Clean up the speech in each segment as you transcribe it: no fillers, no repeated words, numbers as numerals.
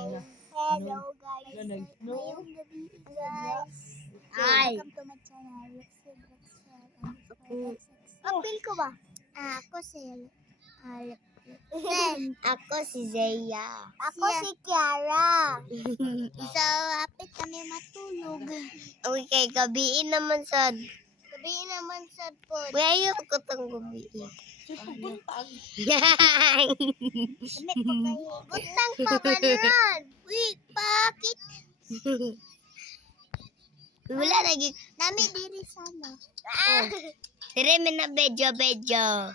Hello guys. Ngayong gabi guys. Welcome to my channel. Apil ko ba? Ako si Ako si Zeya. Ako si Kiara. So, apit kami matulog. Okay, gabiin naman sad. Gabi naman sa pod. Wayo ko tong gabiin. Damit pa kayo. Butang pa manan. Wait, bakit? Wala lagi. Nami diri sana. Dire man na bedyo.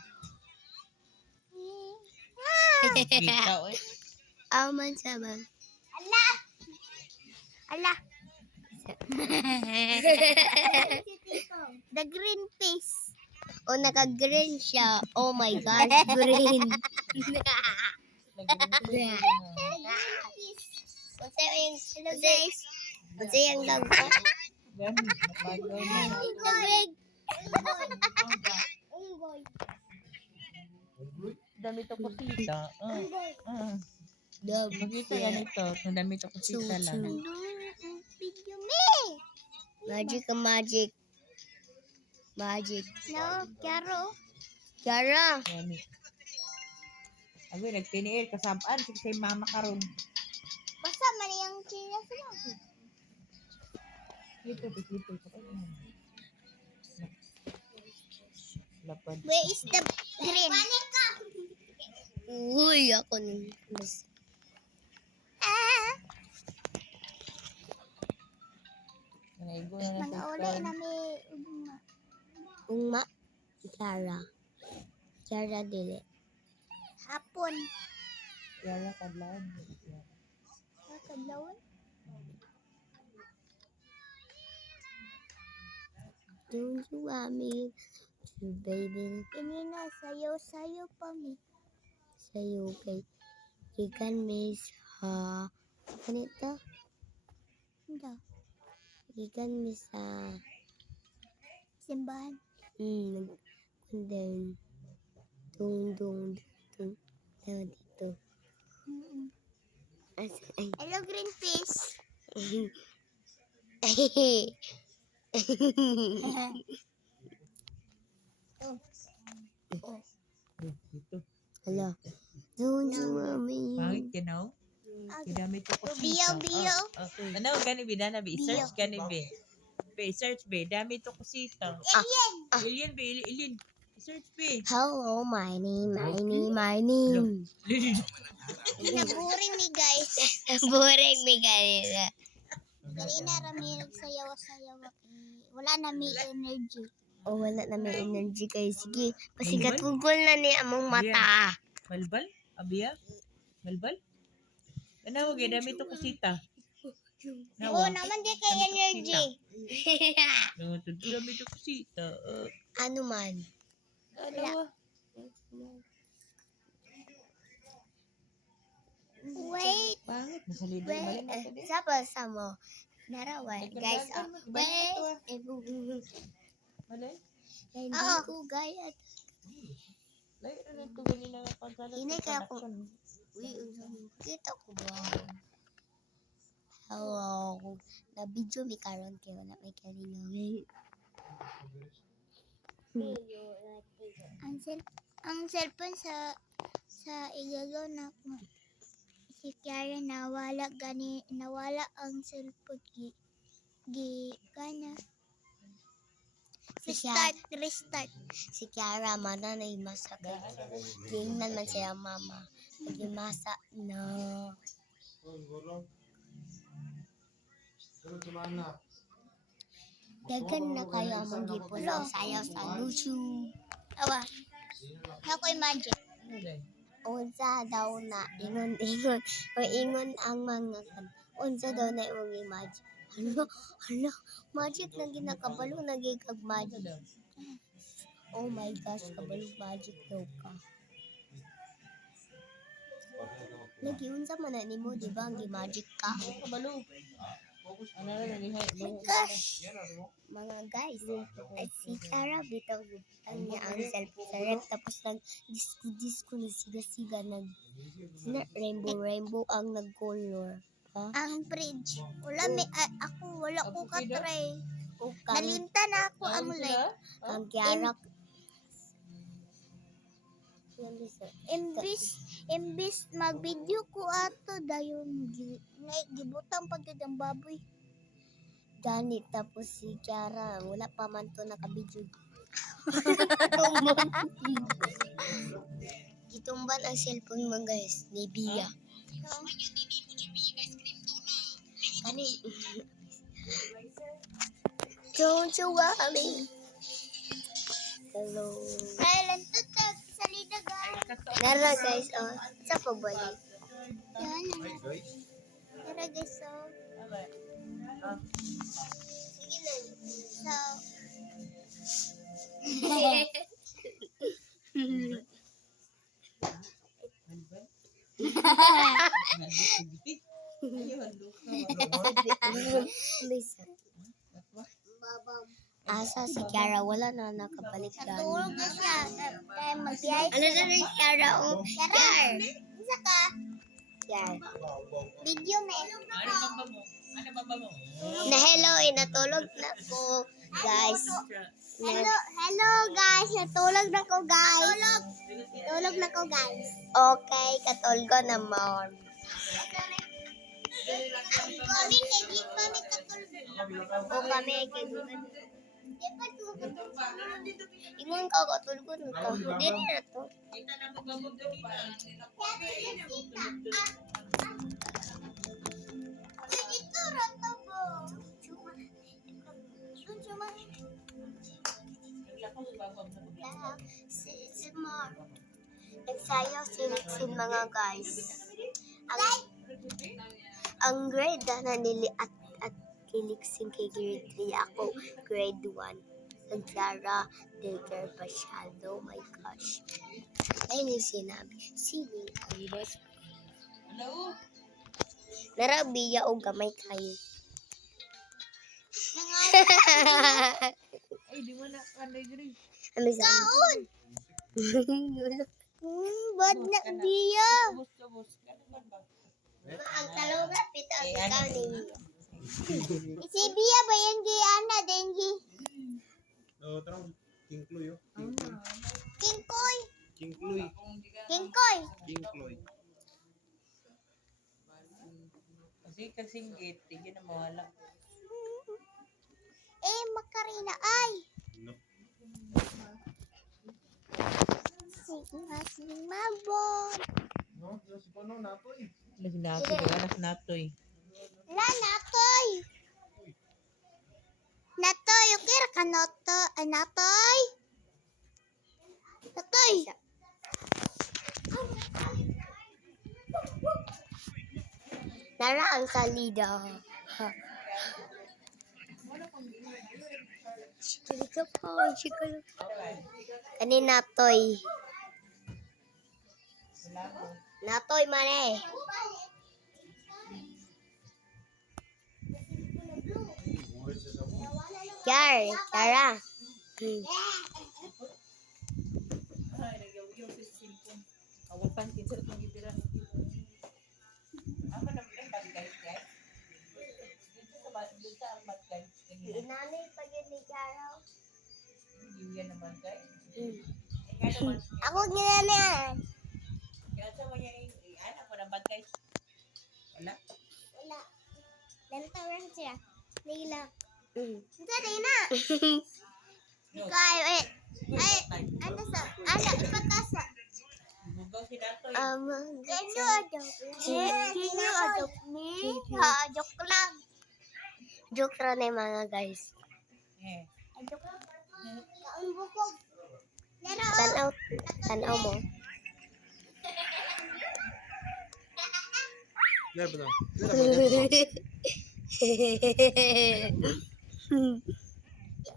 Aman sabang. Ala. The green face. O naka-green siya. Oh my gosh, green. Hello guys. Kasi yung dog ko. Unggoy. Dami to kusita. Dog. Magkita yan ito. Ang dami to kusita lang. Video me. Magic. No, Kiaro. Kiara. Dami. Abi, nagtiniil. Kasabaan. Sige say mama karon. Basta man yung chinas lang. Dito. Lapad. Where is the green? Uy, ako nung mas. Naigo na Mga sa uli na may ugma. Ungma. Kiara dili. Hapon. Yara kadlaw. Kadlawon. Don't you want me to baby? Inina, sayo pa mi. Sa'yo kay ikan miss ha. Ganito. Hindi. Ikan miss ha. Simbahan. And then dung dito. Ay. Hello, green fish. Dito. Hala. Don't you want me? Pangit ka no? Dami to kusita. Bio. Ano gani bidana bi search gani be. Search be dami to kusita. Alien. Search be. Hello, my name. Naburing ni guys. Boring me kanina. Dali na rami nagsayaw-sayaw. Wala na may energy. O wala na may energy kayo. Sige, pasigat ugol na ni among mata. Balbal? Abiya? Balbal? Ano wag dami to kusita. Oo naman di kay energy. No, dami to kusita. Ano man? Ano? Wait. Pangit nasalido Wait, mali na sa mo. Narawan, guys. Wait. Mali? Hindi ko gaya. Layo na to ganina pagkalat. Hindi kaya ko. Kita ko ba? Hello. Na-video mi karon kay wala may kanina. Ang cellphone sa igagaw na ko. Si Kiara nawala ang cellphone kanya. Restart. Si Kiara, mana na masakit. Tingnan man siya mama. Nagimasa na. Dagan na kayo among gipon sa sayaw sa YouTube. Awa. Nakoy magic. Unsa daw na ingon o ingon ang mga unsa daw na imong imagine. Hala, magic na ginakabalo nagigag magic. Oh my gosh, kabalo magic daw ka. Lagi unsa man na nimo di ba ang magic ka? Kabalo. Ano na nalihay? Gosh! Mga guys, at si Cara bitaw-bitaw niya ang cellphone sa ref tapos nag-disco-disco na siga-siga rainbow ang nag-color. Ha? Ang fridge. Wala wala ko ka-try. O kang, Nalinta na ako ang light. ang Kiara. Imbis mag-video ko ato dayon gibutang pagkid ang baboy. Gani tapos si Kiara wala pa man to nakabidyo. Gitumban ang cellphone mo guys ni Bia. Kani don't you worry. Hello. Kailan to salida guys. Nara guys, oh. Sa po ba yun? Yan. Tara guys, so. Sige na. So. Asa si Kiara, wala na nakabalik Tulog dyan. na siya. Kaya mag-biyay Ano na rin Kiara, oh. Kiar. Isa ka. Kiar. Video me. Ano ba mo? Na hello, natulog na po, guys. Hello guys. Natulog na ko guys. Tulog na ko guys. Okay, katulgo naman. Kami kay kami katulog. O kami, kaibigan. Di pa tulog. Ingon ka katulgo na to. Hindi na to. Kita na mo gamot doon Ito rato po. Si Mar. Nagsayaw si Rixin mga guys. Ang grade na nili at kiliksin kay grade 3 ako grade 1. Naglara daycare pa siya. Oh my gosh. Ayun yung sinabi. Sige, ang best. Hello? Narabiya o gamay kayo. Ay, di mo na kanday gari. Ano saan? Bad na biya. Bus. Ano ba? Ang talugat, pito ang ikaw ni Si biya ba yan di ana dengi? Terang King Chloe yo. Kingkoy. King Chloe. Kingkoy. King Chloe. Kasi kasinggit, hindi na mawala. Makarina ay. No. Sige mabon. No, si Pono nato eh. Nasinako ko anak natoy. La natoy. Natoy, okay ra ka noto. Ay natoy. Natoy. Nara ang salida. Sige ka po, sige ka. Kanina toy. Natoy man eh. Kiara. Awal pantin sa itong gitira. Ama na mga bagay guys. Dito sa ang bagay. Inanay pag yun ni Kiara. Hindi yan naman guys. Ako ginanayan. Kaya sa mga anak ko na bagay. Wala. Wala. Lantawan siya. Nila. Mm. Sa na. Ikaw ay ano sa? Ano ipatasa? Bugaw si Natoy. Ganyo adok. Ganyo adok ni. Ha, joke lang. Joke ra na yung mga guys. Adok. Kaon bukog. Laro. Tanaw mo. Lebo na.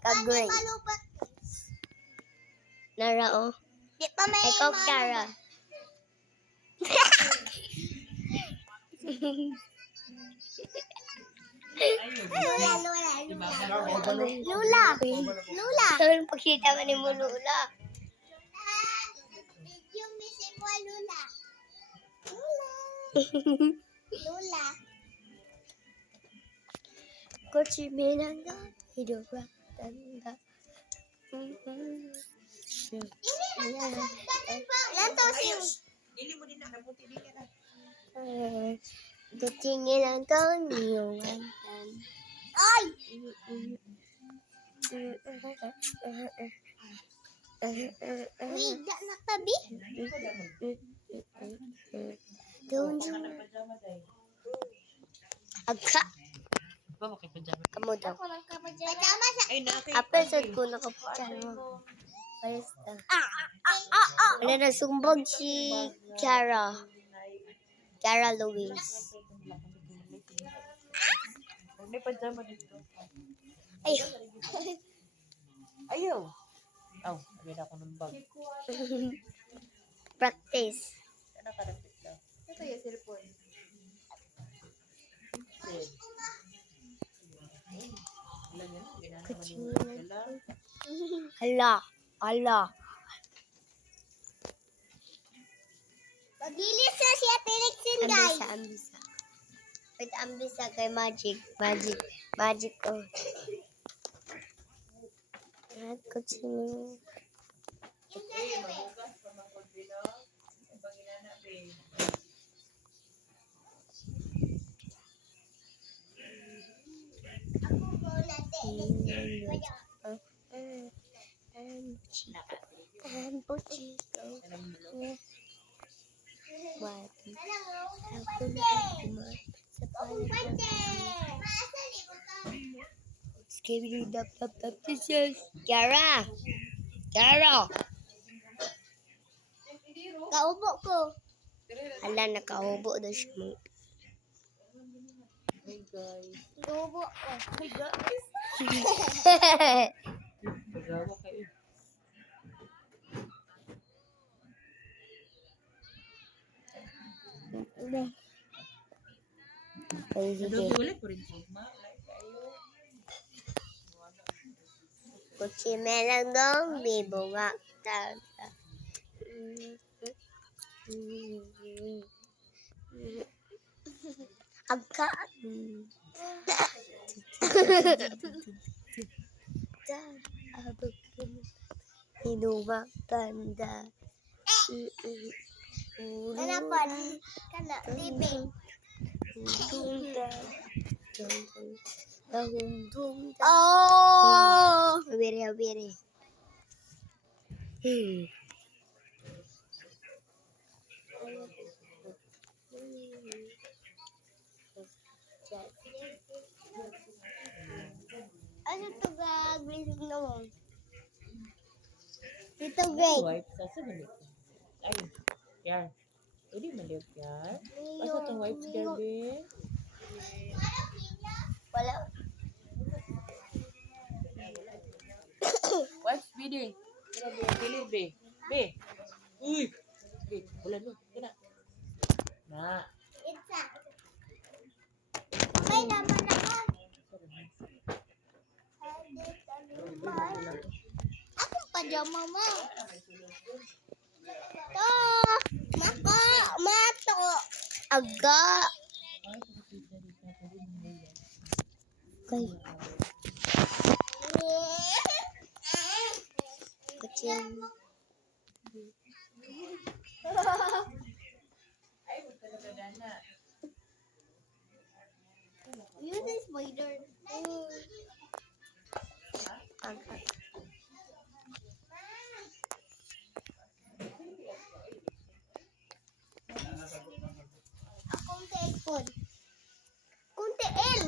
Kagway. Malupat. Nara oh. Di pa may Ikaw, Kiara. Ayun. Si Baba. Lula. Lula. Ano pagkita man mo Lula? Video missing mo, Lula. Lula. Kochiminanga hidup tanda. Lanto si Dili mo din na. Nabuti din ka na. Kucingin ang tangyungan. Ay! Uy, da na tabi. Don't Baka nagpajama dahil. agka. Ba makipajama? Kamu daw. Ako lang kapajama sa... Ay, nakay. Apel sa ko nakaputyan mo. Basta. Wala na sumbog si Kiara. Kiara Louise. May pajama dito. Ay. Ayaw. Aw, agad ako ng bag. Practice. Ano ka napit daw? Ito yung cellphone. Ilan yan? Ginanaman yung dala. Hala. Hala. Magilis na siya Felixin, guys. Ambisa, ambisa. Wait, ambisa kay Magic. Magic. Magic ko. At kutsing. Mabugas, pamangkod bilo. Ang panginana, babe. Ako po natin. Skibidi dap dap dap tissues. Kiara. Kiara. Kaubo ko. Hala, nakaubo daw siya. Hey guys. Kaubo ko. Hey guys. Magawa kayo. Ay, sige. Adobe ulit po rin po. Like kayo. Kutsi melang dong, bibo nga. Tata. Agka. Hinumak tanda. Kanapan. Kana. Living. Oh! Abiri, abiri. Ano to gagawin naman? Ito grade. Wipe sa sa balik. Ay. Yar. Udi maliok yar. Basta itong wipes there, be. Wala. Wipes, be, di. Kina, be. Kilid, be. Be. Uy. Be. Bulan mo. Kina. Na. Isa. May naman ako. Akong pajama mo. To. Mako. Mato. Aga. Kay. Kucing. Ay, huwag talaga dana. Yun is spider. Aga. Akong telepon. Kunti L.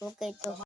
Okay, to.